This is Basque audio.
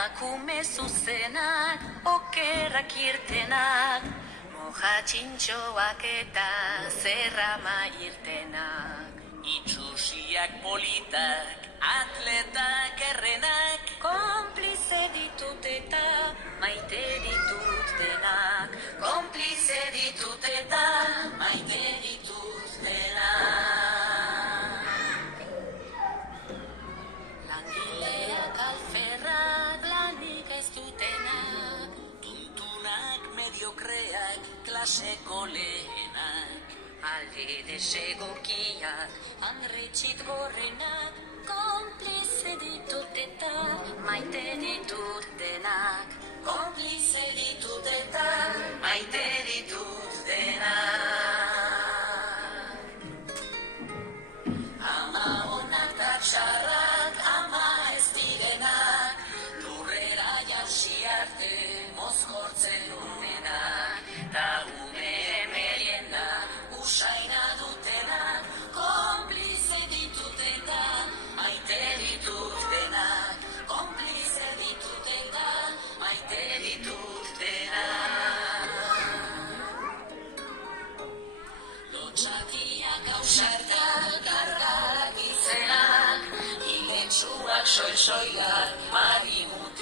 emakume zuzenak, okerrak irtenak, moja txintxoak eta zerrama irtenak. Itxusiak politak, atletak errenak, Konplize ditut eta maite ditut denak. konplize ditut eta maite ditut denak. Langileak alferrak lanik ez dutenak, Tuntunak mediokreak, klaseko lehenak, albide segokiak, andretxit gorrenak, konplize ditut eta maite ditut denak. konplize ditut eta maite ditut denak. Ama onak eta txarrak, ama ez direnak, lurrera jausi arte mozkortzen unenak, ta ume emeliena usaina dutenak, konplize ditut eta maite ditut denak, konplize ditut eta maite ditut denak. Lotxatiak ausartak, gargarak izenak, iletsuak soil-soilak, marimutak